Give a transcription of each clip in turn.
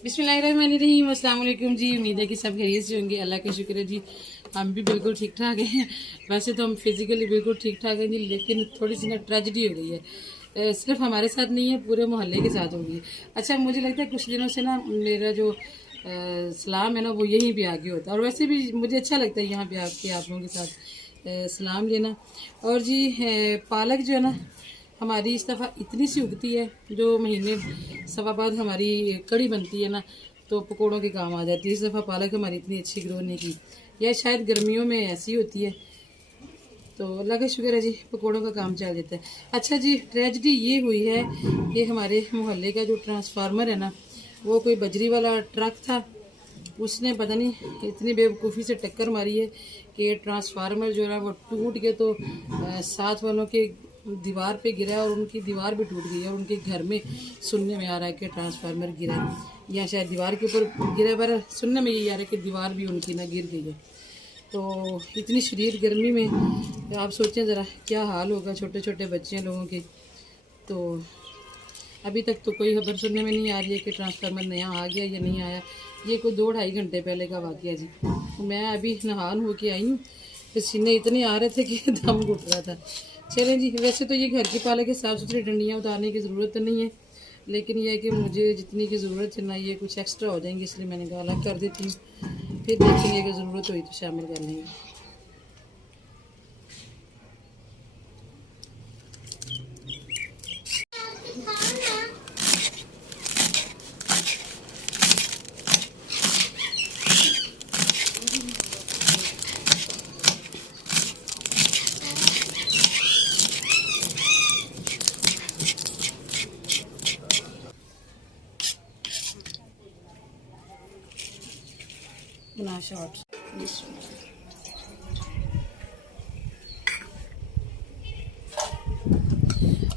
बिस्मिल्लाहिर्रहमानिर्रहीम, अस्सलाम वालेकुम जी। उम्मीद है कि सब खैरियत से होंगे। अल्लाह का शुक्र है जी, हम भी बिल्कुल ठीक ठाक हैं। वैसे तो हम फिजिकली बिल्कुल ठीक ठाक हैं जी, लेकिन थोड़ी सी ना ट्रेजेडी हो गई है। सिर्फ हमारे साथ नहीं है, पूरे मोहल्ले के साथ हो गई है। अच्छा, मुझे लगता है कुछ दिनों से ना मेरा जो सलाम है ना वो यहीं पे आके होता है, और वैसे भी मुझे अच्छा लगता है यहाँ पे आके आप लोगों के साथ सलाम लेना। और जी पालक जो है ना हमारी इस दफ़ा इतनी सी उगती है, जो महीने सवा बाद हमारी कड़ी बनती है ना तो पकोड़ों के काम आ जाती है। इस दफ़ा पालक हमारी इतनी अच्छी ग्रो नहीं की, या शायद गर्मियों में ऐसी होती है, तो अल्लाह का शुक्र है जी, पकोड़ों का काम चल जाता है। अच्छा जी, ट्रेजेडी ये हुई है, ये हमारे मोहल्ले का जो ट्रांसफार्मर है ना, वो कोई बजरी वाला ट्रक था, उसने पता नहीं इतनी बेवकूफ़ी से टक्कर मारी है कि ट्रांसफार्मर जो है वो टूट के तो साथ वालों के दीवार पे गिरा है, और उनकी दीवार भी टूट गई है, और उनके घर में सुनने में आ रहा है कि ट्रांसफार्मर गिरा है, या शायद दीवार के ऊपर गिरा है, पर सुनने में यही आ रहा है कि दीवार भी उनकी ना गिर गई है। तो इतनी शदीद गर्मी में आप सोचें ज़रा क्या हाल होगा, छोटे छोटे बच्चे हैं लोगों के। तो अभी तक तो कोई खबर सुनने में नहीं आ रही है कि ट्रांसफार्मर नया आ गया या नहीं आया। ये कोई 2-2.5 घंटे पहले का वाक़या जी। तो मैं अभी नहान हो के आई हूँ, पसीने इतने आ रहे थे कि दम घुट रहा था। चलें जी, वैसे तो ये घर की पालक के साफ़ सुथरी डंडियाँ उतारने की ज़रूरत तो नहीं है, लेकिन यह है कि मुझे जितनी की ज़रूरत है ना ये कुछ एक्स्ट्रा हो जाएंगी, इसलिए मैंने कहा अलग कर देती हूँ, फिर देखेंगे अगर ज़रूरत हुई तो शामिल कर लेंगे। बना शॉर्ट्स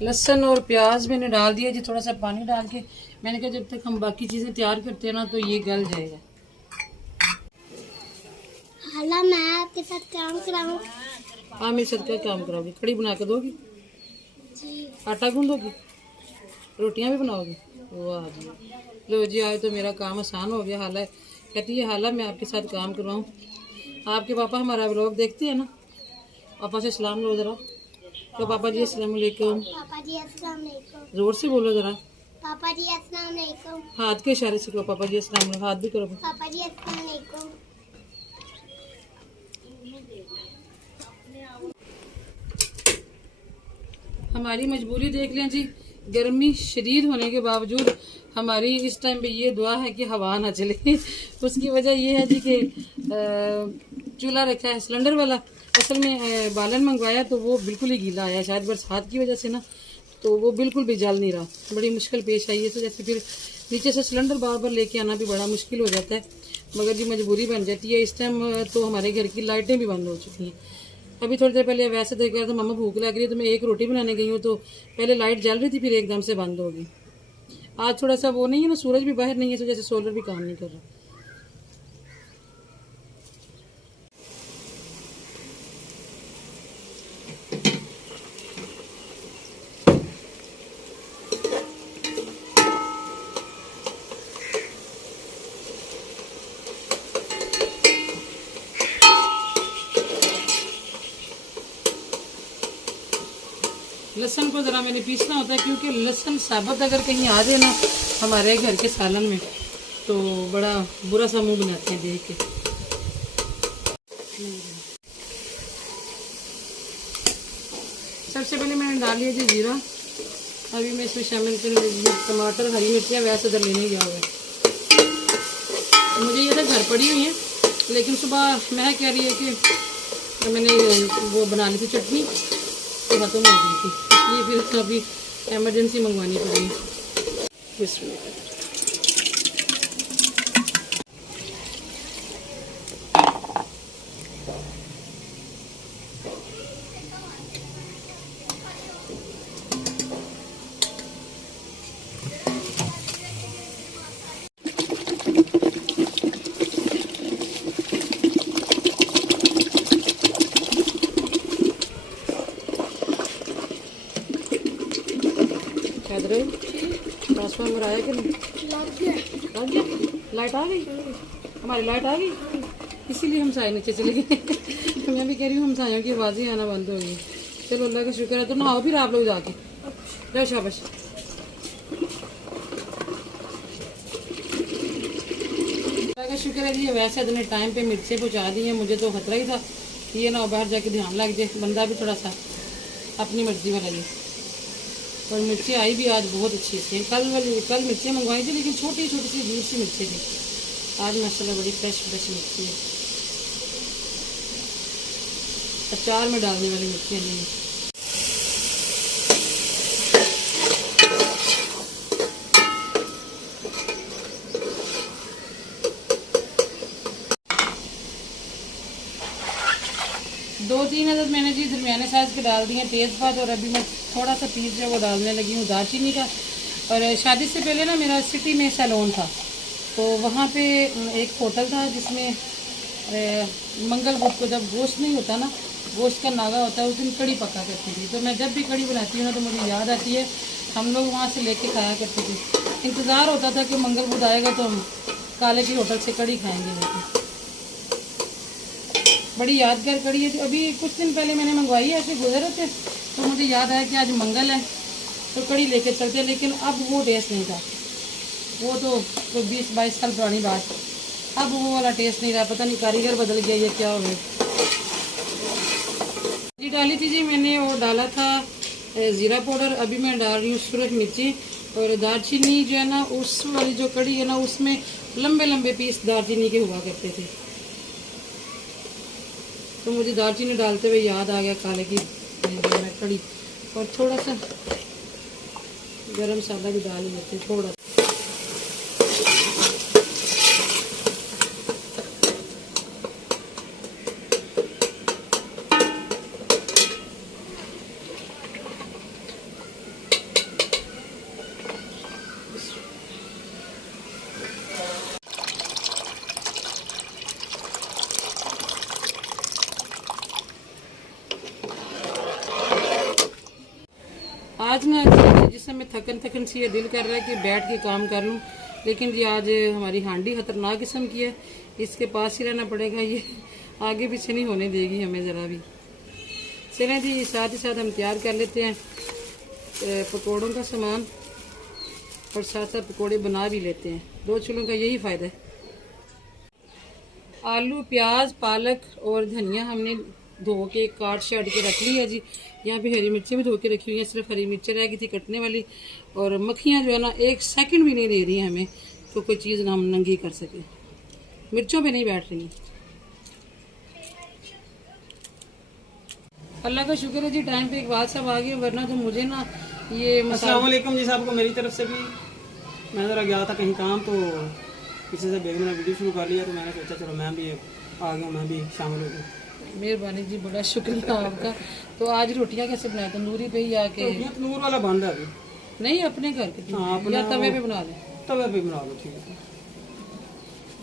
लहसुन और प्याज मैंने डाल दिया जी, थोड़ा सा पानी डाल के। मैंने कहा जब तक हम बाकी चीज़ें तैयार करते हैं ना तो ये गल जाएगा। हाला मैं आपके साथ काम कराऊं? हाँ, मेरे साथ क्या काम कराओगी? कड़ी बना के दोगी? आटा गूंदोगी? रोटियां भी बनाओगी? वाह जी, लो जी, आज तो मेरा काम आसान हो गया। हाला कहती है हाला मैं आपके साथ काम करवाऊँ। आपके पापा हमारा व्लॉग देखते हैं ना? पापा से सलाम लो ज़रा। तो पापा जी अस्सलाम वालेकुम। पापा जी अस्सलाम वालेकुम। जोर से बोलो ज़रा। पापा जी अस्सलाम वालेकुम। हाथ के इशारे से करो पापा जी अस्सलाम वालेकुम। हाथ भी करो। पापा जी अस्सलाम वालेकुम। हमारी मजबूरी देख लें जी, गर्मी शदीद होने के बावजूद हमारी इस टाइम पे ये दुआ है कि हवा ना चले। उसकी वजह ये है जी कि चूल्हा रखा है सिलेंडर वाला। असल में बालन मंगवाया तो वो बिल्कुल ही गीला आया, शायद बरसात की वजह से ना, तो वो बिल्कुल भी जल नहीं रहा। बड़ी मुश्किल पेश आई है, तो जैसे फिर नीचे से सिलेंडर बार बार लेके आना भी बड़ा मुश्किल हो जाता है, मगर जी मजबूरी बन जाती है। इस टाइम तो हमारे घर की लाइटें भी बंद हो चुकी हैं। अभी थोड़ी देर पहले वैसे देख रहा था मम्मा भूख लग रही है, तो मैं एक रोटी बनाने गई हूँ, तो पहले लाइट जल रही थी, फिर एकदम से बंद हो गई। आज थोड़ा सा वो नहीं है ना, सूरज भी बाहर नहीं है, तो जैसे सोलर भी काम नहीं कर रहा। लहसुन को ज़रा मैंने पीसना होता है, क्योंकि लहसुन साबुत अगर कहीं आ जाए ना हमारे घर के सालन में तो बड़ा बुरा सा मुंह बनाते हैं देख के। सबसे पहले मैंने डाल लिया जी जीरा। अभी मैं इसमें शामिल कर टमाटर, हरी मिर्चियाँ वैसे उधर लेने गया हुआ है। मुझे ये तो घर पड़ी हुई है, लेकिन सुबह मैं कह रही है कि मैंने वो बना ली थी चटनी, तो खत्म हो गई थी, इसलिए फिर अभी एमरजेंसी मंगवानी पड़ी। ट्रांसफार्मर आया कि नहीं? आ गया, लाइट आ गई, हमारी लाइट आ गई, इसीलिए हम साए नीचे चले गए। मैं भी कह रही हूँ हम सायों की आवाज़ें आना बंद हो गई। चलो अल्लाह का शुक्र है। तो नहाओ फिर आप लोग जाके, जाओ शाबाश। अल्लाह का शुक्र है जी, वैसे इतने टाइम पे मिर्चें पहुँचा दी हैं। मुझे तो खतरा ही था ये ना बाहर जाके ध्यान लग जाए, बंदा भी थोड़ा सा अपनी मर्जी वाला ये। और मिर्ची आई भी आज बहुत अच्छी से। कल मिर्चें मंगवाई थी लेकिन छोटी छोटी सी दूर सी मिर्ची थी। आज माशाल्लाह बड़ी फ्रेश मिर्ची है। अचार में डालने वाली मिर्ची नहीं है। 2-3 अदद मैंने जी दरमियाने साइज़ के डाल दिए तेज़पात। और अभी मैं थोड़ा सा पीस जो वो डालने लगी हूँ दालचीनी का। और शादी से पहले ना मेरा सिटी में सैलून था, तो वहाँ पे एक होटल था जिसमें मंगल बुध को जब गोश्त नहीं होता ना, गोश्त का नागा होता है, उस दिन कड़ी पका करती थी। तो मैं जब भी कड़ी बनाती हूँ ना तो मुझे याद आती है, हम लोग वहाँ से लेके खाया करते थे। इंतज़ार होता था कि मंगल बुध आएगा तो हम काले की होटल से कड़ी खाएँगे लेके। बड़ी यादगार कड़ी है। अभी कुछ दिन पहले मैंने मंगवाई है, ऐसे गुजर रहे थे तो मुझे याद आया कि आज मंगल है तो कड़ी लेके चलते, लेकिन अब वो टेस्ट नहीं था। वो तो 20-22 साल पुरानी बात, अब वो वाला टेस्ट नहीं रहा। पता नहीं कारीगर बदल गया ये क्या हो गया। जी डाली थी जी मैंने, वो डाला था ज़ीरा पाउडर। अभी मैं डाल रही हूँ सुरख मिर्ची और दालचीनी जो है ना, उस वाली जो कड़ी है ना उसमें लंबे लंबे पीस दालचीनी के हुआ करते थे, तो मुझे दालचीनी डालते हुए याद आ गया काले की मैं कड़ी। और थोड़ा सा गरम मसाला भी डाल लेते थोड़ा। आज ना जिस समय थकन सी है, दिल कर रहा है कि बैठ के काम कर लूं, लेकिन जी आज हमारी हांडी खतरनाक किस्म की है, इसके पास ही रहना पड़ेगा। ये आगे पीछे नहीं होने देगी हमें ज़रा भी। चलें जी, साथ ही साथ हम तैयार कर लेते हैं पकौड़ों का सामान और साथ साथ पकौड़े बना भी लेते हैं। 2 चूल्हों का यही फ़ायदा है। आलू, प्याज, पालक और धनिया हमने धो के काट शाट के रख ली है जी। यहाँ पे हरी मिर्चें भी धो के रखी हुई हैं, सिर्फ हरी मिर्चें रह गई थी कटने वाली। और मक्खियाँ जो है ना 1 सेकंड भी नहीं दे रही हैं हमें, तो कोई चीज़ ना हम नंगी कर सके। मिर्चों पे नहीं बैठ रही। अल्लाह का शुक्र है जी, टाइम पे इकबाल साहब आ गए, वरना तो मुझे ना ये अस्सलाम वालेकुम जी साहब को मेरी तरफ से भी। मैं ज़रा गया था कहीं काम, तो किसी से बेगम ने वीडियो शुरू कर लिया, तो मैंने सोचा चलो मैं भी आ गया, मैं भी शामिल हो गया। मेहरबानी जी, बड़ा शुक्रिया आपका। तो आज रोटियां कैसे बनाए? तंदूरी पे ही आके? तो तंदूर वाला बंद है अभी। नहीं, अपने घर के हाँ, या तवे पे बना लें? तवे पे बना लो, ठीक है।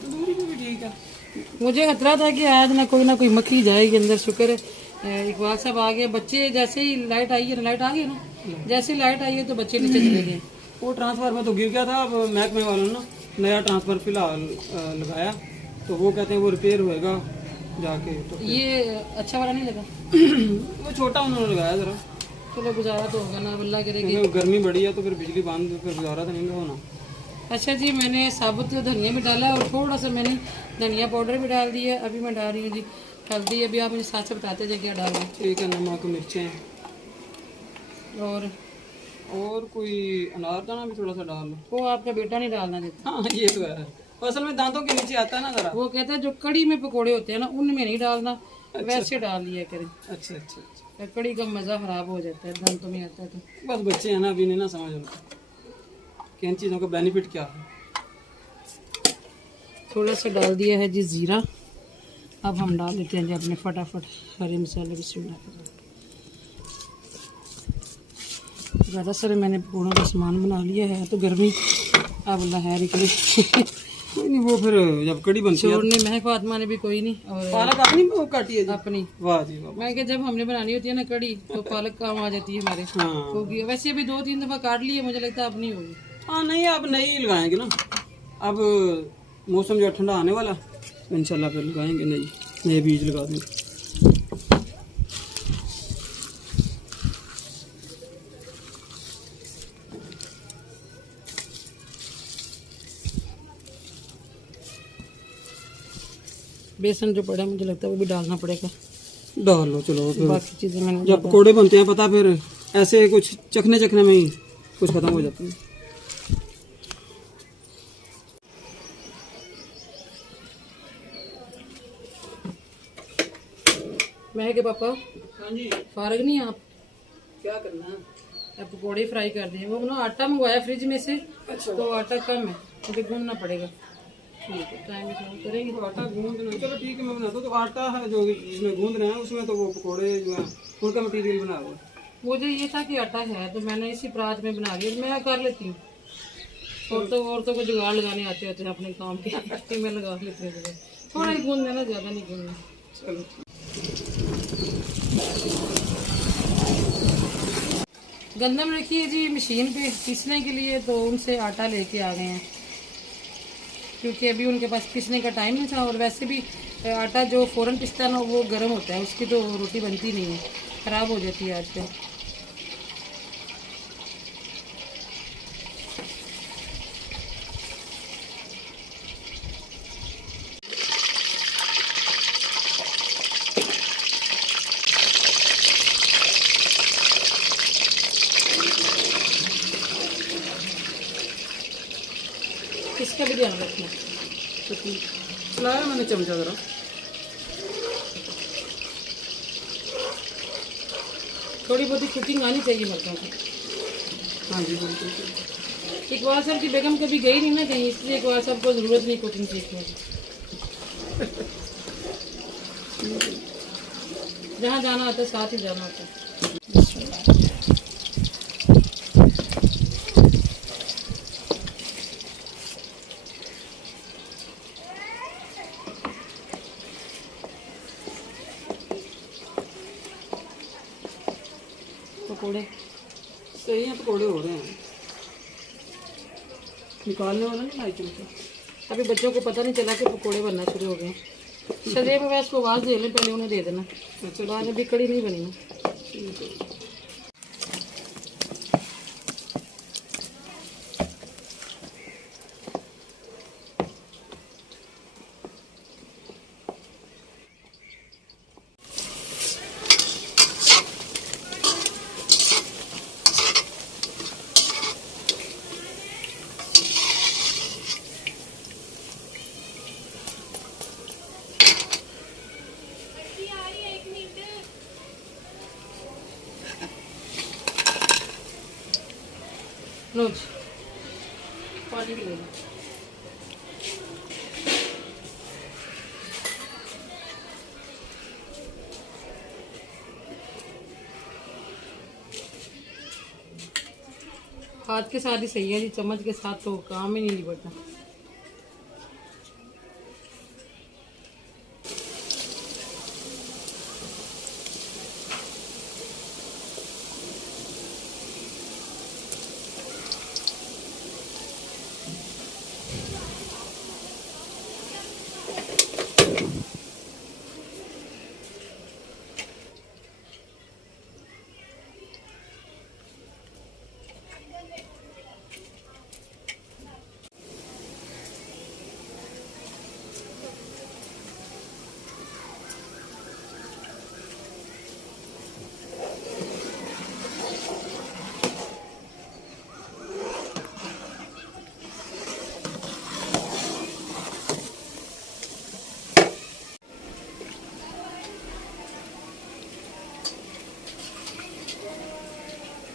तंदूरी पे भी ठीक है। मुझे खतरा था कि आज ना कोई मक्खी जाएगी अंदर। शुक्र है इकबाल साहब आ गए। बच्चे जैसे ही लाइट आई है, लाइट आ गई ना, जैसे लाइट आई है तो बच्चे नीचे चले गए। वो ट्रांसफार्मर में तो गिर गया था, अब महकमे वालों ने नया ट्रांसफार्मर फिलहाल लगाया, तो वो कहते हैं वो रिपेयर होएगा जाके। तो ये अच्छा वाला नहीं लगा? वो छोटा उन्होंने लगाया ज़रा। चलो गुजारा तो होगा ना, अल्लाह करेगी। क्योंकि गर्मी बड़ी है तो फिर बिजली बंद, फिर गुजारा तो नहीं होना। अच्छा जी, मैंने साबुत धनिया भी डाला और थोड़ा सा मैंने धनिया पाउडर भी डाल दिया। अभी मैं डाल रही हूँ जी हल्दी। अभी आप मुझे साथ से बताते जाए क्या डाल रहे हैं। ठीक है, नमक, मिर्चें और कोई अनारदाना भी थोड़ा सा डाल लो। वो आपका बेटा नहीं डालना देता। हाँ ये तो है, असल में दांतों के नीचे आता है ना ज़रा। वो कहता है जो कड़ी में पकोड़े होते हैं ना उनमें नहीं डालना, वैसे डाल लिया करें। अच्छा अच्छा अच्छा। कड़ी का मज़ा खराब हो जाता है, दांतों में आता है तो। बस बच्चे हैं ना, अभी नहीं ना समझ आता कि इन चीज़ों का बेनिफिट क्या है। थोड़ा सा डाल दिया है जी ज़ीरा। अब हम डाल देते हैं जी अपने फटाफट हरे मसाले भी सुना। ज़्यादा सारे मैंने पकौड़ों का सामान बना लिया है, तो गर्मी अब अल्लाह है निकले। कोई नहीं, वो फिर जब कड़ी बनती है छोड़ने महक फातिमा ने भी कोई नहीं। और पालक अपनी वो काटी है जी? अपनी। वाह जी वाह। मैं क्या जब हमने बनानी होती है ना कड़ी तो पालक काम आ जाती है हमारे। हाँ होगी वैसे अभी 2-3 दफ़ा काट लिए, मुझे लगता है अब नहीं होगी। हाँ नहीं, आप नहीं लगाएंगे ना, अब मौसम जो ठंडा आने वाला, इंशाल्लाह फिर लगाएंगे नए बीज लगा देंगे। बेसन जो पड़ा है मुझे लगता है वो भी डालना पड़ेगा। डाल लो चलो, फिर बाकी चीज़ें मैंने जब पकौड़े बनते हैं पता, फिर ऐसे कुछ चखने में ही कुछ खत्म हो जाता है। मैं के पापा हाँ जी, फारग नहीं आप क्या करना है? अब पकौड़े फ्राई कर दिए। वो ना आटा मंगवाया फ्रिज में से, तो आटा कम है, मुझे गूंदना पड़ेगा। ठीक है, टाइम में काम करेंगे। तो आटा गूंदना, चलो ठीक है मैं बनाता हूँ। तो आटा है जो इसमें गूंद रहे हैं, उसमें तो वो पकौड़े जो है उनका मटीरियल बना हुआ है। मुझे ये था कि आटा है तो मैंने इसी परात में बना लिया, मैं कर लेती हूँ। औरतों को जुगाड़ लगाने आते होते हैं अपने काम के, मैं लगा लेती हूँ जुगाड़। थोड़ा ही गूंद देना, ज़्यादा नहीं गूंदना। चलो गंदम रखी है जी मशीन पे पीसने के लिए, तो उनसे आटा लेके आ गए हैं, क्योंकि अभी उनके पास पीसने का टाइम नहीं था। और वैसे भी आटा जो फ़ौरन पिसता है ना वो गर्म होता है, उसकी तो रोटी बनती नहीं है, ख़राब हो जाती है आजकल। इसका भी ध्यान रखना। तो चलाया मैंने चमचा ज़रा। थोड़ी बहुत कुकिंग आनी चाहिए मर्दों को। हाँ जी बिल्कुल। इकबाल साहब की बेगम कभी गई नहीं ना कहीं, इसलिए इकबाल साहब को ज़रूरत नहीं कुकिंग सीखने की। जहाँ जाना होता है साथ ही जाना होता है। पकौड़े सही है, पकौड़े हो रहे हैं। निकालने वाला नहीं लाई चमचा। अभी बच्चों को पता नहीं चला कि पकौड़े बनना शुरू हो गए। सदैव में इसको आवाज़ दे लें, पहले उन्हें दे देना। अच्छा बाद में भी कड़ी नहीं बनी ना। ठीक है। रोज पानी भी लेना। हाथ के साथ ही सही है जी, चम्मच के साथ तो काम ही नहीं निबटता।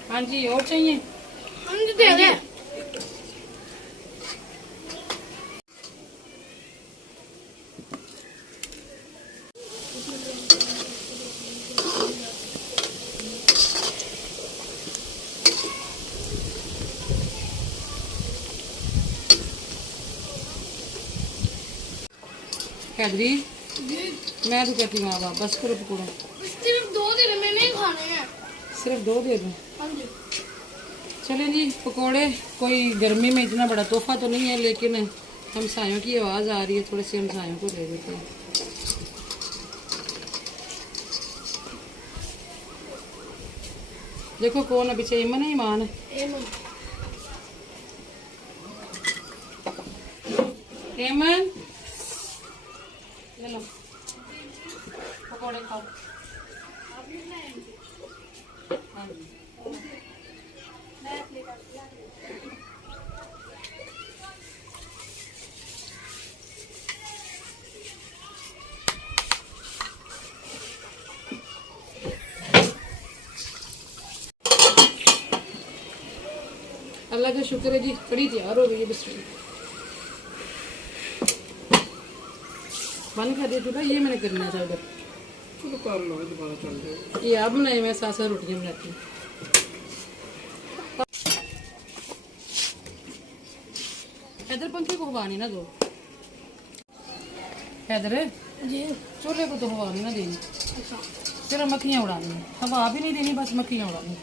हाँ जी, और चाहिए? हम तो दे दे। कैदरी मैं तो कहती हूँ आप बस करो पकौड़े। सिर्फ 2 दिन में नहीं खाने हैं। सिर्फ 2 दे दूँ? हाँ जी। चलें जी, पकोड़े कोई गर्मी में इतना बड़ा तोहफा तो नहीं है, लेकिन हमसायों की आवाज़ आ रही है, थोड़े से हमसायों को दे देते हैं। देखो कौन अभी चाहिए, ईमान है ईमान है। ईमान ले लो पकौड़े खाओ। हाँ जी। अल्लाह का शुक्र है जी, कड़ी तैयार हो गई है। बिस्मिल्लाह बंद कर दिया चूल्हा, ये मैंने करना था उधर। चलो कर लो, दोबारा चल जाओ। ये आप बनाए, मैं साथ साथ रोटियां बनाती हूँ। इधर पंखे को हवा नहीं ना दो, इधर जी चूल्हे को तो हवा नहीं ना देनी, अच्छा सिर्फ मक्खियाँ उड़ानी है। हवा भी नहीं देनी, बस मक्खियाँ उड़ानी।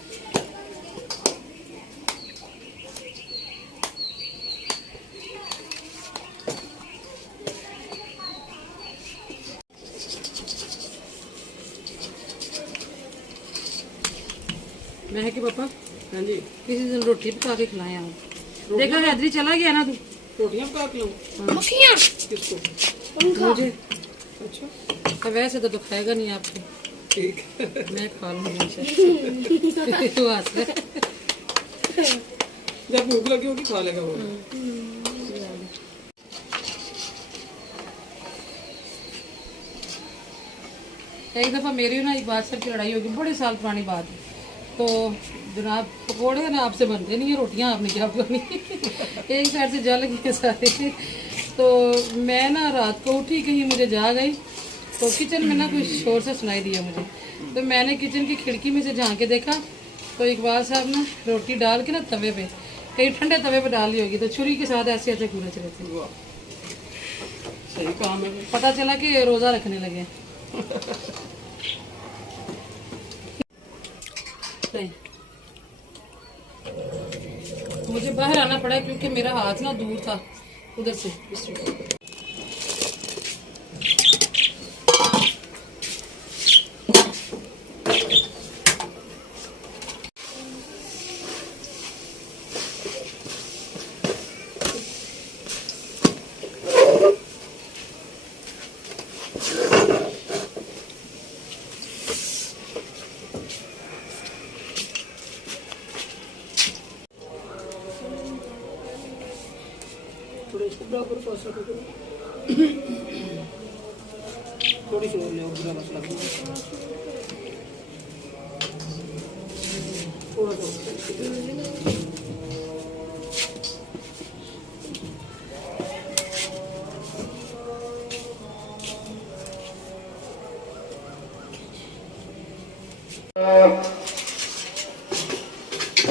मैं कि पापा हाँ जी, किसी दिन रोटी पका के खिलाए आप। देखा हैदरी चला गया ना तू। रोटियां पका के लाऊं? मक्खियाँ किसको? पंखा मुझे अच्छा तो वैसे तो खाएगा नहीं आपको, ठीक। मैं खा लूंगी। तू हंस रहा है। जब भूख लगी होगी खा लेगा वो। एक दफ़ा मेरी ना एक बात सर की लड़ाई होगी, बड़े साल पुरानी बात है। तो जनाब पकौड़े ना आपसे बनते नहीं है, रोटियां आपने क्या करनी। एक साइड से जल गए सारे। तो मैं ना रात को उठी, कहीं मुझे जा गई, तो किचन में ना कुछ शोर से सुनाई दिया मुझे। तो मैंने किचन की खिड़की में से झांक के देखा, तो इकबाल साहब ना रोटी डाल के ना तवे पे, कहीं ठंडे तवे पे डाली होगी, तो छुरी के साथ ऐसे ऐसे घूरे चले थे। वाह, सही काम है। पता चला कि रोज़ा रखने लगे। नहीं, मुझे बाहर आना पड़ा क्योंकि मेरा हाथ ना दूर था उधर से। थोड़ा इसको बराबर फासला करो। थोड़ी सी और ले, बुरा मसला थोड़ा सा।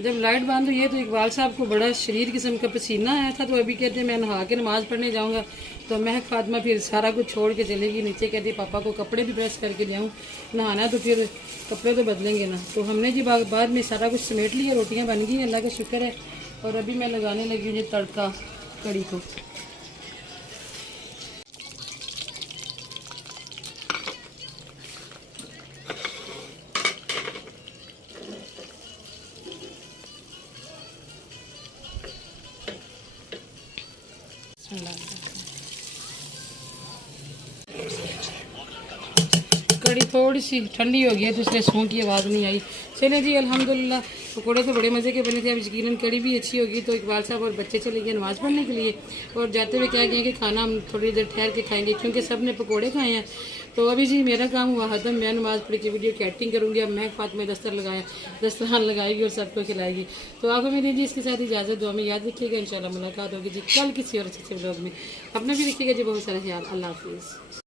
जब लाइट बंद हुई है तो इकबाल साहब को बड़ा शरीर किस्म का पसीना आया था, तो अभी कहते हैं मैं नहा के नमाज़ पढ़ने जाऊंगा। तो मैं फातिमा फिर सारा कुछ छोड़ के चलेगी नीचे, कहती पापा को कपड़े भी प्रेस करके ले आऊँ, नहाना है तो फिर कपड़े तो बदलेंगे ना। तो हमने जी बाद में सारा कुछ समेट लिया, रोटियां बन गई, अल्लाह का शुक्र है। और अभी मैं लगाने लगी हूँ जी तड़का कड़ी को। कड़ी थोड़ी सी ठंडी हो गई है तो इसलिए सूं की आवाज़ नहीं आई। चले जी अल्हम्दुलिल्लाह, पकौड़े तो बड़े मज़े के बने थे। अब यकीनन कड़ी भी अच्छी होगी। तो इकबाल साहब और बच्चे चले गए नमाज़ पढ़ने के लिए, और जाते हुए क्या गए कि खाना हम थोड़ी देर ठहर के खाएंगे क्योंकि सब ने पकौड़े खाए हैं। तो अभी जी मेरा काम हुआ ख़त्म, मैं नमाज़ पढ़ के वीडियो की एडिटिंग करूँगी। अब मैं फातिमा दस्तरखान लगाएगी और सबको खिलाएगी। तो आप हमें दीजिए इसके साथ इजाज़त, दुआ में याद रखिएगा। इंशाल्लाह मुलाकात होगी जी कल किसी और अच्छे व्लॉग में। अपना भी रखिएगा जी बहुत सारा ख्याल। अल्लाह हाफिज़।